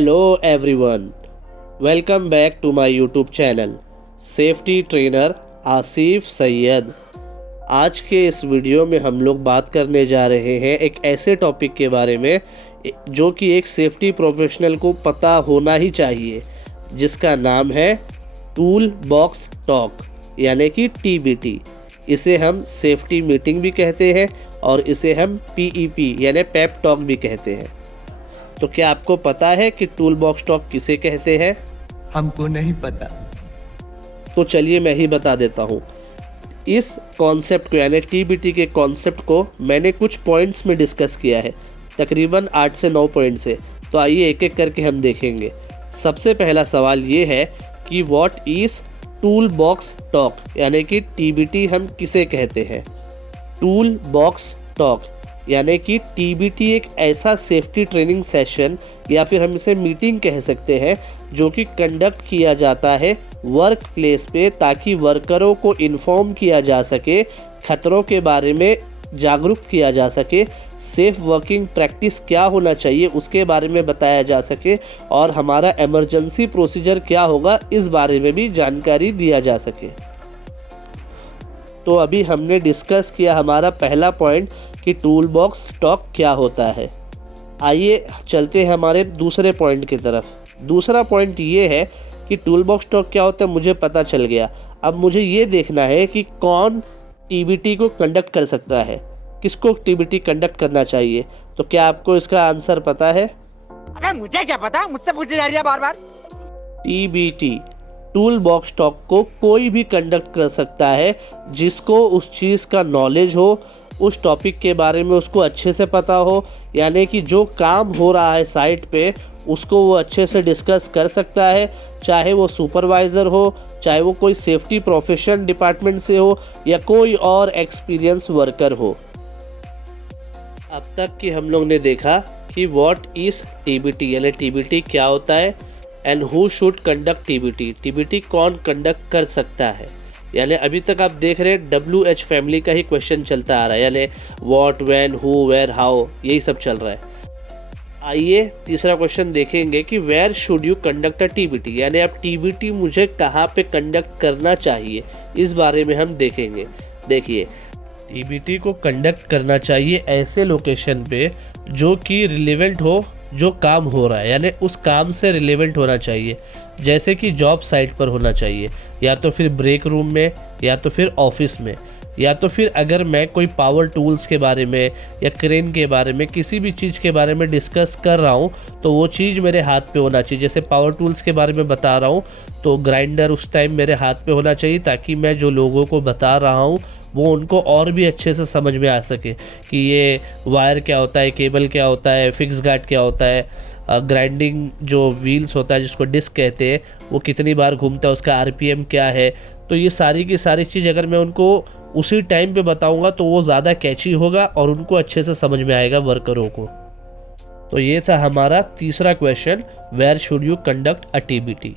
Hello everyone, welcome back to my YouTube channel safety trainer Asif Syed. आज के इस video में हम लोग बात करने जा रहे हैं एक ऐसे टॉपिक के बारे में जो कि एक सेफ्टी प्रोफेशनल को पता होना ही चाहिए, जिसका नाम है टूल बॉक्स टॉक यानी कि TBT। इसे हम सेफ्टी मीटिंग भी कहते हैं और इसे हम PEP यानी पेप टॉक भी कहते हैं। तो क्या आपको पता है कि टूल बॉक्स टॉक किसे कहते हैं? हमको नहीं पता। तो चलिए मैं ही बता देता हूँ। इस कॉन्सेप्ट को यानी TBT के कॉन्सेप्ट को मैंने कुछ पॉइंट्स में डिस्कस किया है, तकरीबन 8 से 9 पॉइंट से। तो आइए एक एक करके हम देखेंगे। सबसे पहला सवाल ये है कि what is tool box talk यानी कि TBT हम किसे कहते हैं? टूल बॉक्स टॉक यानी कि TBT एक ऐसा सेफ्टी ट्रेनिंग सेशन या फिर हम इसे मीटिंग कह सकते हैं जो कि कंडक्ट किया जाता है वर्क प्लेस पे, ताकि वर्करों को इन्फॉर्म किया जा सके, खतरों के बारे में जागरूक किया जा सके, सेफ वर्किंग प्रैक्टिस क्या होना चाहिए उसके बारे में बताया जा सके और हमारा इमरजेंसी प्रोसीजर क्या होगा इस बारे में भी जानकारी दिया जा सके। तो अभी हमने डिस्कस किया हमारा पहला पॉइंट कि टूल बॉक्स टॉक क्या होता है। आइए चलते हैं हमारे दूसरे पॉइंट की तरफ। दूसरा पॉइंट ये है कि टूल बॉक्स टॉक क्या होता है मुझे पता चल गया। अब मुझे ये देखना है कि कौन TBT को कंडक्ट कर सकता है, किसको TBT कंडक्ट करना चाहिए। तो क्या आपको इसका आंसर पता है? अबे मुझे क्या पता, मुझसे पूछी जा रही है बार बार। TBT टूल बॉक्स टॉक को कोई भी कंडक्ट कर सकता है जिसको उस चीज़ का नॉलेज हो, उस टॉपिक के बारे में उसको अच्छे से पता हो, यानी कि जो काम हो रहा है साइट पे उसको वो अच्छे से डिस्कस कर सकता है, चाहे वो सुपरवाइज़र हो, चाहे वो कोई सेफ्टी प्रोफेशन डिपार्टमेंट से हो या कोई और एक्सपीरियंस वर्कर हो। अब तक कि हम लोग ने देखा कि व्हाट इज़ TBT यानी TBT क्या होता है and who should conduct TBT। TBT कौन कंडक्ट कर सकता है, यानी अभी तक आप देख रहे हैं WH फैमिली का ही क्वेश्चन चलता आ रहा है, यानी what, when, who, where, how, यही सब चल रहा है। आइए तीसरा क्वेश्चन देखेंगे कि where should you conduct a TBT, यानी अब TBT मुझे कहाँ पे कंडक्ट करना चाहिए इस बारे में हम देखेंगे। देखिए, TBT को कंडक्ट करना चाहिए ऐसे लोकेशन पे जो कि रिलेवेंट हो, जो काम हो रहा है, यानी उस काम से रिलेवेंट होना चाहिए। जैसे कि जॉब साइट पर होना चाहिए, या तो फिर ब्रेक रूम में, या तो फिर ऑफिस में, या तो फिर अगर मैं कोई पावर टूल्स के बारे में या क्रेन के बारे में किसी भी चीज़ के बारे में डिस्कस कर रहा हूँ तो वो चीज़ मेरे हाथ पे होना चाहिए। जैसे पावर टूल्स के बारे में बता रहा हूँ तो ग्राइंडर उस टाइम मेरे हाथ पे होना चाहिए, ताकि मैं जो लोगों को बता रहा हूँ वो उनको और भी अच्छे से समझ में आ सके कि ये वायर क्या होता है, केबल क्या होता है, फिक्स गार्ड क्या होता है, ग्राइंडिंग जो व्हील्स होता है जिसको डिस्क कहते हैं वो कितनी बार घूमता है, उसका RPM क्या है। तो ये सारी की सारी चीज़ अगर मैं उनको उसी टाइम पे बताऊंगा तो वो ज़्यादा कैची होगा और उनको अच्छे से समझ में आएगा वर्करों को। तो ये था हमारा तीसरा question, where should you conduct a TBT।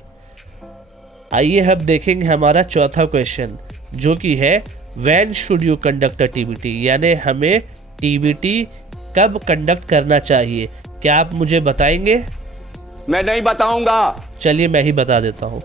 आइए हम देखेंगे हमारा चौथा क्वेश्चन जो कि है when should you conduct a TBT, यानी हमें TBT कब कंडक्ट करना चाहिए। क्या आप मुझे बताएंगे? मैं नहीं बताऊंगा। चलिए मैं ही बता देता हूँ।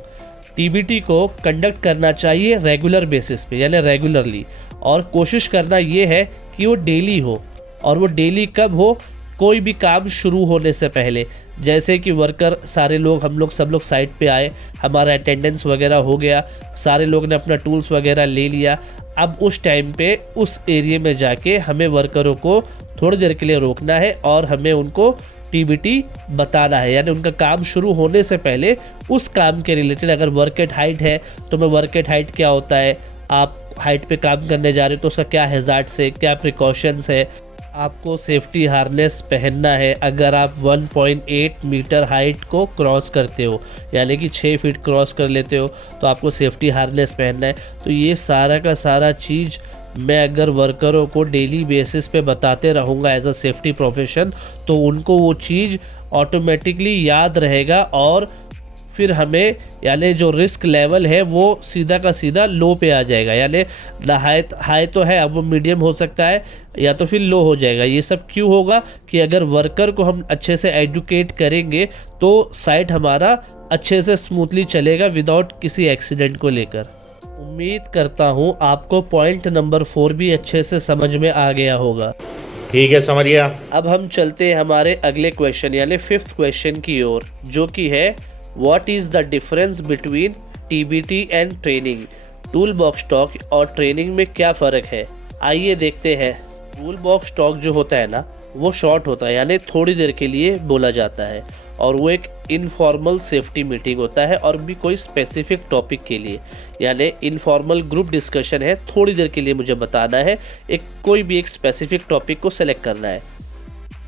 TBT को कंडक्ट करना चाहिए रेगुलर बेसिस पे, यानी रेगुलरली, और कोशिश करना ये है कि वो डेली हो। और वो डेली कब हो? कोई भी काम शुरू होने से पहले। जैसे कि वर्कर सारे लोग, हम लोग सब लोग साइट पे आए, हमारा अटेंडेंस वगैरह हो गया, सारे लोग ने अपना टूल्स वगैरह ले लिया। अब उस टाइम पे उस एरिया में जाके हमें वर्करों को थोड़ी देर के लिए रोकना है और हमें उनको TBT बताना है, यानी उनका काम शुरू होने से पहले उस काम के रिलेटेड। अगर वर्क एट हाइट है तो मैं वर्क एट हाइट क्या होता है, आप हाइट पे काम करने जा रहे हो तो उसका क्या हैज़ार्ड्स है, क्या प्रिकॉशंस है, आपको सेफ्टी हार्नेस पहनना है अगर आप 1.8 मीटर हाइट को क्रॉस करते हो, यानी कि 6 फीट क्रॉस कर लेते हो तो आपको सेफ्टी हार्नेस पहनना है। तो ये सारा का सारा चीज़ मैं अगर वर्करों को डेली बेसिस पे बताते रहूँगा एज अ सेफ्टी प्रोफेशन तो उनको वो चीज़ ऑटोमेटिकली याद रहेगा और फिर हमें यानी जो रिस्क लेवल है वो सीधा का सीधा लो पे आ जाएगा, यानी ना हाई तो है, अब वो मीडियम हो सकता है या तो फिर लो हो जाएगा। ये सब क्यों होगा कि अगर वर्कर को हम अच्छे से एजुकेट करेंगे तो साइट हमारा अच्छे से स्मूथली चलेगा विदाउट किसी एक्सीडेंट को लेकर। उम्मीद करता हूँ आपको पॉइंट नंबर 4 भी अच्छे से समझ में आ गया होगा। ठीक है, समझ गया। अब हम चलते हैं हमारे अगले क्वेश्चन यानी 5th क्वेश्चन की ओर, जो कि है what is the difference between TBT and training. Tool box talk और ट्रेनिंग में क्या फ़र्क है, आइए देखते हैं। टूल बॉक्स टॉक जो होता है ना वो शॉर्ट होता है, यानी थोड़ी देर के लिए बोला जाता है, और वो एक इनफॉर्मल सेफ्टी मीटिंग होता है और भी कोई स्पेसिफिक टॉपिक के लिए, यानी इनफॉर्मल ग्रुप डिस्कशन है, थोड़ी देर के लिए मुझे बताना है, कोई भी एक स्पेसिफिक टॉपिक को सेलेक्ट करना है।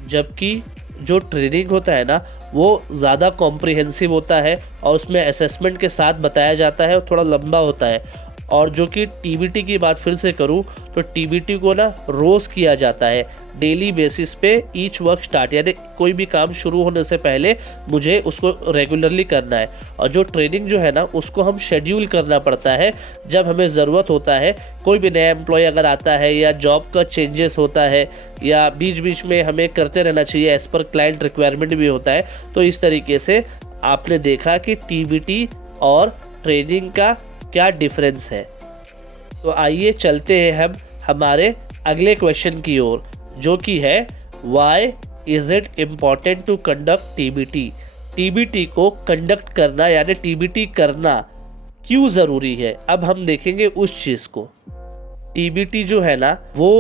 जबकि जो ट्रेनिंग होता है ना वो ज़्यादा कॉम्प्रिहेंसिव होता है और उसमें असेसमेंट के साथ बताया जाता है और थोड़ा लंबा होता है। और जो कि टीबीटी की बात फिर से करूं तो टीबीटी को ना रोज़ किया जाता है, डेली बेसिस पे ईच वर्क स्टार्ट, यानी कोई भी काम शुरू होने से पहले मुझे उसको रेगुलरली करना है। और जो ट्रेनिंग जो है ना उसको हम शेड्यूल करना पड़ता है जब हमें ज़रूरत होता है। कोई भी नया एम्प्लॉय अगर आता है या जॉब का चेंजेस होता है या बीच बीच में हमें करते रहना चाहिए, एज़ पर क्लाइंट रिक्वायरमेंट भी होता है। तो इस तरीके से आपने देखा कि टीबीटी और ट्रेनिंग का क्या डिफरेंस है। तो आइए चलते हैं हम हमारे अगले क्वेश्चन की ओर, जो कि है why is it important to conduct TBT. TBT को कंडक्ट करना यानी टीबीटी करना क्यों ज़रूरी है, अब हम देखेंगे उस चीज़ को। टीबीटी जो है ना वो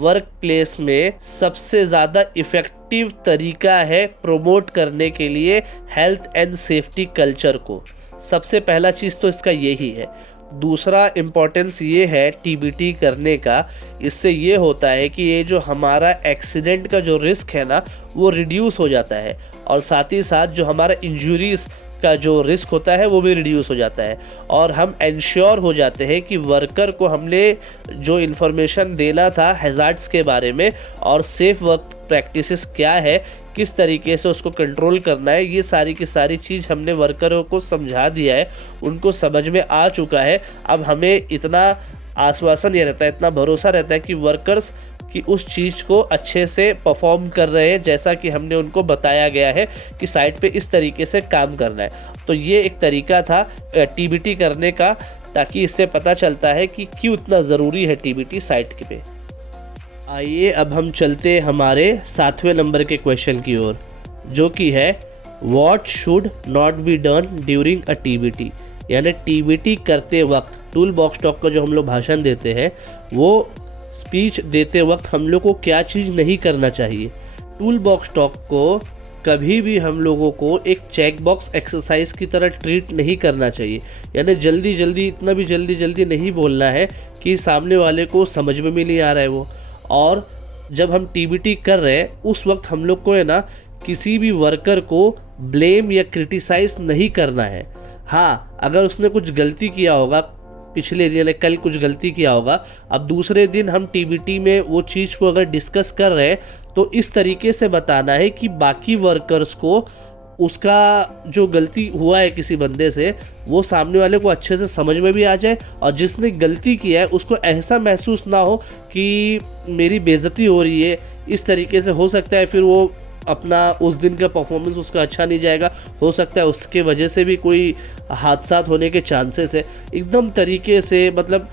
वर्क प्लेस में सबसे ज़्यादा इफ़ेक्टिव तरीका है प्रमोट करने के लिए हेल्थ एंड सेफ्टी कल्चर को। सबसे पहला चीज़ तो इसका यही है। दूसरा इम्पोर्टेंस ये है टीबीटी करने का, इससे ये होता है कि ये जो हमारा एक्सीडेंट का जो रिस्क है ना वो रिड्यूस हो जाता है, और साथ ही साथ जो हमारा इंजरीज का जो रिस्क होता है वो भी रिड्यूस हो जाता है। और हम इंश्योर हो जाते हैं कि वर्कर को हमने जो इन्फॉर्मेशन देना था हैज़ार्ड्स के बारे में और सेफ वर्क प्रैक्टिसेस क्या है, किस तरीके से उसको कंट्रोल करना है, ये सारी की सारी चीज़ हमने वर्करों को समझा दिया है, उनको समझ में आ चुका है। अब हमें इतना आश्वासन ये रहता है, इतना भरोसा रहता है कि वर्कर्स कि उस चीज़ को अच्छे से परफॉर्म कर रहे हैं जैसा कि हमने उनको बताया गया है कि साइट पे इस तरीके से काम करना है। तो ये एक तरीका था टीबीटी करने का, ताकि इससे पता चलता है कि क्यों इतना ज़रूरी है टीबीटी साइट पे। आइए अब हम चलते हमारे 7वें नंबर के क्वेश्चन की ओर, जो कि है what should not be done during a TBT. यानी टीबीटी करते वक्त टूल बॉक्स टॉक का जो हम लोग भाषण देते हैं वो स्पीच देते वक्त हम लोग को क्या चीज़ नहीं करना चाहिए। टूल बॉक्स टॉक को कभी भी हम लोगों को एक चेक बॉक्स एक्सरसाइज की तरह ट्रीट नहीं करना चाहिए, यानी जल्दी जल्दी इतना भी जल्दी नहीं बोलना है कि सामने वाले को समझ में भी नहीं आ रहा है वो। और जब हम टीबीटी कर रहे हैं उस वक्त हम लोग को है ना किसी भी वर्कर को ब्लेम या क्रिटिसाइज नहीं करना है। हाँ, अगर उसने कुछ गलती किया होगा, पिछले दिन या कल कुछ गलती किया होगा, अब दूसरे दिन हम टीबीटी में वो चीज़ को अगर डिस्कस कर रहे हैं तो इस तरीके से बताना है कि बाकी वर्कर्स को उसका जो गलती हुआ है किसी बंदे से वो सामने वाले को अच्छे से समझ में भी आ जाए, और जिसने गलती किया है उसको ऐसा महसूस ना हो कि मेरी बेइज्जती हो रही है। इस तरीके से हो सकता है फिर वो अपना उस दिन का परफॉर्मेंस उसका अच्छा नहीं जाएगा, हो सकता है उसके वजह से भी कोई हादसा होने के चांसेस है। एकदम तरीके से मतलब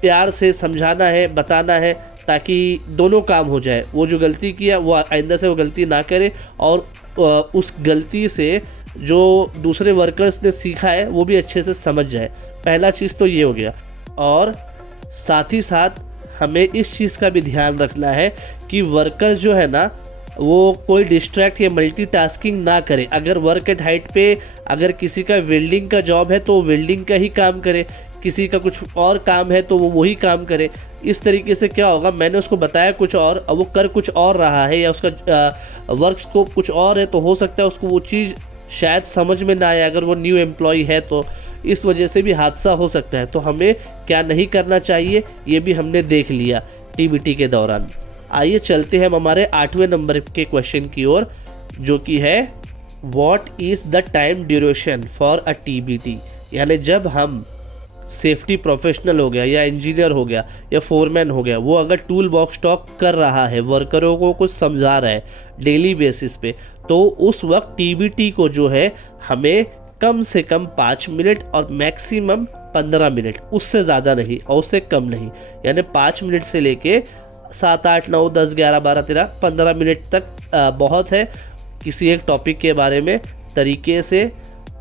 प्यार से समझाना है, बताना है, ताकि दोनों काम हो जाए। वो जो गलती किया वो आइंदा से वो गलती ना करे, और उस गलती से जो दूसरे वर्कर्स ने सीखा है वो भी अच्छे से समझ जाए। पहला चीज़ तो ये हो गया। और साथ ही साथ हमें इस चीज़ का भी ध्यान रखना है कि वर्कर्स जो है ना वो कोई डिस्ट्रैक्ट या मल्टीटास्किंग ना करे। अगर वर्क एट हाइट पे अगर किसी का वेल्डिंग का जॉब है तो वेल्डिंग का ही काम करे, किसी का कुछ और काम है तो वो वही काम करे। इस तरीके से क्या होगा, मैंने उसको बताया कुछ और, अब वो कर कुछ और रहा है या उसका वर्क स्कोप कुछ और है, तो हो सकता है उसको वो चीज़ शायद समझ में ना आए अगर वो न्यू एम्प्लॉय है, तो इस वजह से भी हादसा हो सकता है। तो हमें क्या नहीं करना चाहिए ये भी हमने देख लिया टीबीटी के दौरान। आइए चलते हैं हम हमारे 8वें नंबर के क्वेश्चन की ओर, जो कि है what is the time duration for a TBT, यानी जब हम सेफ्टी प्रोफेशनल हो गया या इंजीनियर हो गया या फोरमैन हो गया, वो अगर टूल बॉक्स टॉक कर रहा है, वर्करों को कुछ समझा रहा है डेली बेसिस पे, तो उस वक्त TBT को जो है हमें कम से कम 5 मिनट और मैक्सिमम 15 मिनट, उससे ज़्यादा नहीं और उससे कम नहीं, यानी 5 मिनट से लेके 7, 8, 9, 10, 11, 12, 13, 15 मिनट तक बहुत है। किसी एक टॉपिक के बारे में तरीके से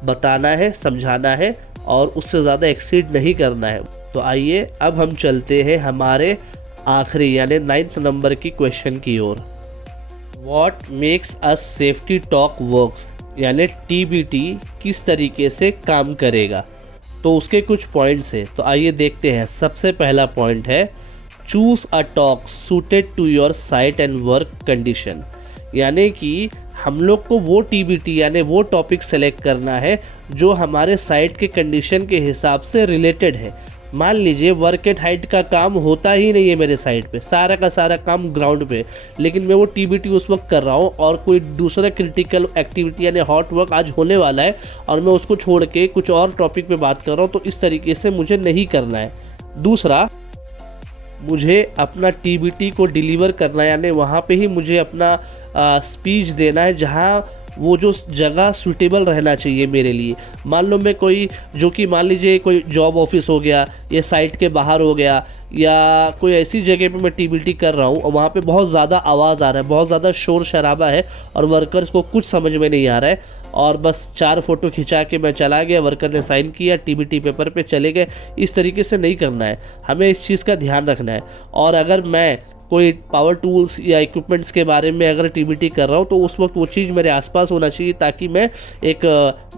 बताना है, समझाना है और उससे ज़्यादा एक्सीड नहीं करना है। तो आइए अब हम चलते हैं हमारे आखिरी यानी 9th नंबर की क्वेश्चन की ओर। What makes us safety talk works, यानी TBT किस तरीके से काम करेगा, तो उसके कुछ पॉइंट्स हैं। तो आइए देखते हैं। सबसे पहला पॉइंट है choose a talk suited to your site and work condition, यानी कि हम लोग को वो TBT यानी वो टॉपिक सेलेक्ट करना है जो हमारे साइट के कंडीशन के हिसाब से रिलेटेड है। मान लीजिए वर्क एट हाइट का काम होता ही नहीं है मेरे साइट पे, सारा का सारा काम ग्राउंड पे, लेकिन मैं वो TBT उस वक्त कर रहा हूँ और कोई दूसरा क्रिटिकल एक्टिविटी यानी हॉट वर्क आज होने वाला है और मैं उसको छोड़ के कुछ और टॉपिक पे बात कर रहा हूँ, तो इस तरीके से मुझे नहीं करना है। दूसरा, मुझे अपना TBT को डिलीवर करना है, यानी वहाँ पे ही मुझे अपना स्पीच देना है जहाँ वो जो जगह सूटेबल रहना चाहिए मेरे लिए। मान लो मैं कोई जो कि मान लीजिए कोई जॉब ऑफिस हो गया या साइट के बाहर हो गया या कोई ऐसी जगह पे मैं TBT कर रहा हूँ और वहाँ पे बहुत ज़्यादा आवाज़ आ रहा है, बहुत ज़्यादा शोर शराबा है और वर्कर्स को कुछ समझ में नहीं आ रहा है और बस 4 फ़ोटो खिंचा के मैं चला गया, वर्कर ने साइन किया, TBT पेपर पे चले गए, इस तरीके से नहीं करना है। हमें इस चीज़ का ध्यान रखना है। और अगर मैं कोई पावर टूल्स या इक्विपमेंट्स के बारे में अगर TBT कर रहा हूँ तो उस वक्त वो चीज़ मेरे आसपास होना चाहिए ताकि मैं एक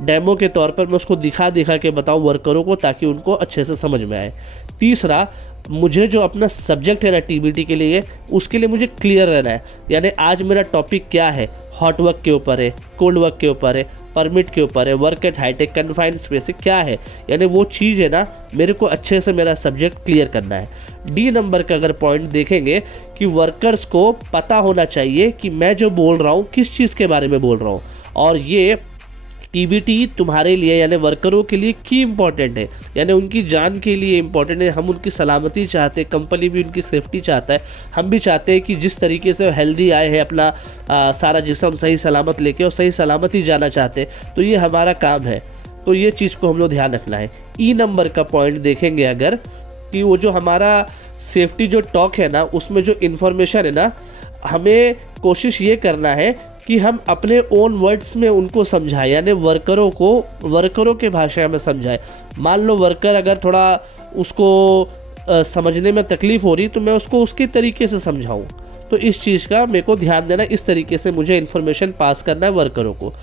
डेमो के तौर पर मैं उसको दिखा के बताऊँ वर्करों को, ताकि उनको अच्छे से समझ में आए। तीसरा, मुझे जो अपना सब्जेक्ट है ना TBT के लिए, उसके लिए मुझे क्लियर रहना है, यानी आज मेरा टॉपिक क्या है, हॉट वर्क के ऊपर है, कोल्ड वर्क के ऊपर है, परमिट के ऊपर है, work at height, confined space क्या है, यानी वो चीज़ है ना मेरे को अच्छे से मेरा सब्जेक्ट क्लियर करना है। D नंबर का अगर पॉइंट देखेंगे कि वर्कर्स को पता होना चाहिए कि मैं जो बोल रहा हूँ किस चीज़ के बारे में बोल रहा हूँ, और ये TBT तुम्हारे लिए यानी वर्करों के लिए की इम्पॉर्टेंट है, यानी उनकी जान के लिए इम्पॉर्टेंट है। हम उनकी सलामती चाहते हैं, कंपनी भी उनकी सेफ्टी चाहता है, हम भी चाहते हैं कि जिस तरीके से हेल्दी आए हैं अपना सारा जिस्म सही सलामत लेके और सही सलामत ही जाना चाहते हैं, तो ये हमारा काम है। तो ये चीज़ को हम लोग ध्यान रखना है। E नंबर का पॉइंट देखेंगे अगर, कि वो जो हमारा सेफ्टी जो टॉक है ना, उसमें जो इन्फॉर्मेशन है ना, हमें कोशिश ये करना है कि हम अपने ओन वर्ड्स में उनको समझाएं, यानी वर्करों के भाषा में समझाएं। मान लो वर्कर अगर थोड़ा उसको समझने में तकलीफ़ हो रही तो मैं उसको उसके तरीके से समझाऊं। तो इस चीज़ का मेरे को ध्यान देना, इस तरीके से मुझे इन्फॉर्मेशन पास करना है वर्करों को।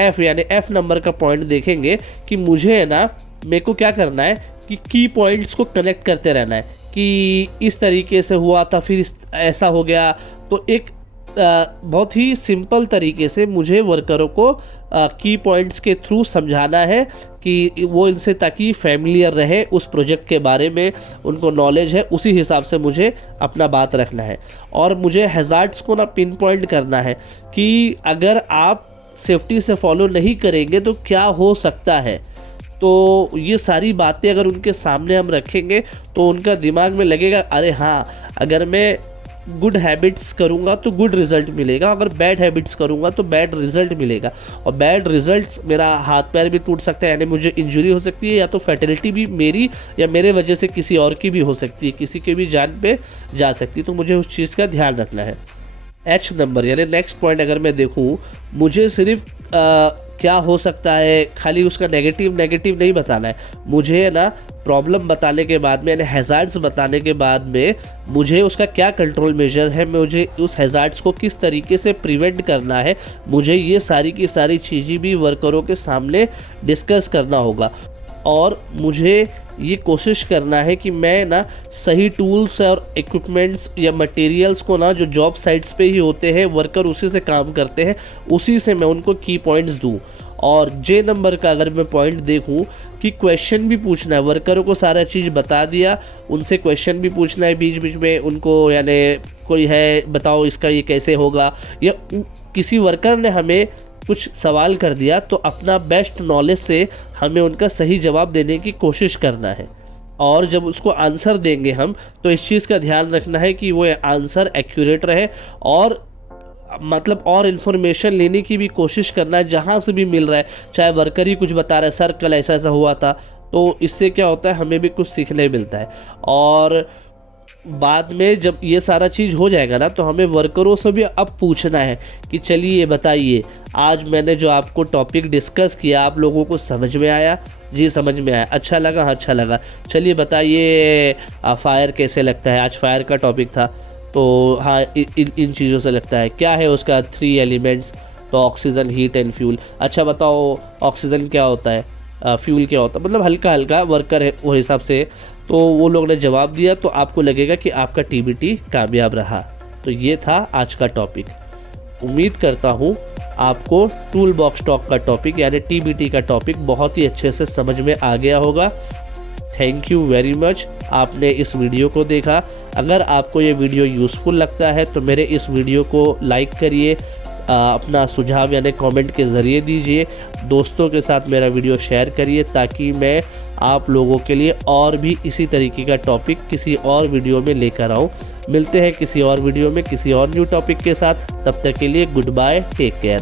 F यानी F नंबर का पॉइंट देखेंगे कि मुझे है ना, मेरे को क्या करना है कि की पॉइंट्स को कनेक्ट करते रहना है कि इस तरीके से हुआ था, फिर ऐसा हो गया। तो एक बहुत ही सिंपल तरीके से मुझे वर्करों को की पॉइंट्स के थ्रू समझाना है कि वो इनसे, ताकि फैमिलियर रहे उस प्रोजेक्ट के बारे में, उनको नॉलेज है, उसी हिसाब से मुझे अपना बात रखना है। और मुझे हैज़ार्ड्स को ना पिन पॉइंट करना है कि अगर आप सेफ्टी से फॉलो नहीं करेंगे तो क्या हो सकता है। तो ये सारी बातें अगर उनके सामने हम रखेंगे तो उनका दिमाग में लगेगा, अरे हाँ, अगर मैं गुड हैबिट्स करूँगा तो गुड रिजल्ट मिलेगा, अगर बैड हैबिट्स करूँगा तो बैड रिजल्ट मिलेगा। और बैड रिजल्ट्स, मेरा हाथ पैर भी टूट सकता है, यानी मुझे इंजरी हो सकती है, या तो फैटलिटी भी मेरी या मेरे वजह से किसी और की भी हो सकती है, किसी के भी जान पे जा सकती है। तो मुझे उस चीज़ का ध्यान रखना है। H नंबर यानी नेक्स्ट पॉइंट अगर मैं देखूँ, मुझे सिर्फ क्या हो सकता है खाली उसका नेगेटिव नहीं बताना है, मुझे ना प्रॉब्लम बताने के बाद में, यानी हैज़ार्ड्स बताने के बाद में, मुझे उसका क्या कंट्रोल मेजर है, मुझे उस हैज़ार्ड्स को किस तरीके से प्रिवेंट करना है, मुझे ये सारी की सारी चीज़ें भी वर्करों के सामने डिस्कस करना होगा। और मुझे ये कोशिश करना है कि मैं ना सही टूल्स और इक्विपमेंट्स या मटेरियल्स को ना, जो जॉब साइट्स पे ही होते हैं, वर्कर उसी से काम करते हैं, उसी से मैं उनको की पॉइंट्स दूं। और J नंबर का अगर मैं पॉइंट देखूं कि क्वेश्चन भी पूछना है, वर्करों को सारा चीज़ बता दिया, उनसे क्वेश्चन भी पूछना है बीच बीच में उनको, यानी कोई है बताओ इसका ये कैसे होगा, या किसी वर्कर ने हमें कुछ सवाल कर दिया तो अपना बेस्ट नॉलेज से हमें उनका सही जवाब देने की कोशिश करना है। और जब उसको आंसर देंगे हम तो इस चीज़ का ध्यान रखना है कि वो आंसर एक्यूरेट रहे और मतलब और इन्फॉर्मेशन लेने की भी कोशिश करना है जहाँ से भी मिल रहा है। चाहे वर्कर ही कुछ बता रहा है, सर कल ऐसा ऐसा हुआ था, तो इससे क्या होता है हमें भी कुछ सीखने मिलता है। और बाद में जब ये सारा चीज़ हो जाएगा ना तो हमें वर्करों से भी अब पूछना है कि चलिए बताइए, आज मैंने जो आपको टॉपिक डिस्कस किया आप लोगों को समझ में आया? जी समझ में आया। अच्छा लगा? हाँ अच्छा लगा। चलिए बताइए फायर कैसे लगता है? आज फायर का टॉपिक था तो हाँ इन चीज़ों से लगता है। क्या है उसका 3 एलिमेंट्स? तो ऑक्सीजन, हीट एंड फ्यूल। अच्छा बताओ ऑक्सीजन क्या होता है, फ्यूल क्या होता है? मतलब हल्का हल्का वर्कर है वो हिसाब से। तो वो लोग ने जवाब दिया तो आपको लगेगा कि आपका टीबीटी कामयाब रहा। तो ये था आज का टॉपिक। उम्मीद करता हूँ आपको टूल बॉक्स टॉक का टॉपिक यानी टीबीटी का टॉपिक बहुत ही अच्छे से समझ में आ गया होगा। थैंक यू वेरी मच आपने इस वीडियो को देखा। अगर आपको ये वीडियो यूज़फुल लगता है तो मेरे इस वीडियो को लाइक करिए, अपना सुझाव यानी कमेंट के ज़रिए दीजिए, दोस्तों के साथ मेरा वीडियो शेयर करिए ताकि मैं आप लोगों के लिए और भी इसी तरीके का टॉपिक किसी और वीडियो में लेकर आऊँ। मिलते हैं किसी और वीडियो में किसी और न्यू टॉपिक के साथ। तब तक के लिए गुड बाय, टेक केयर।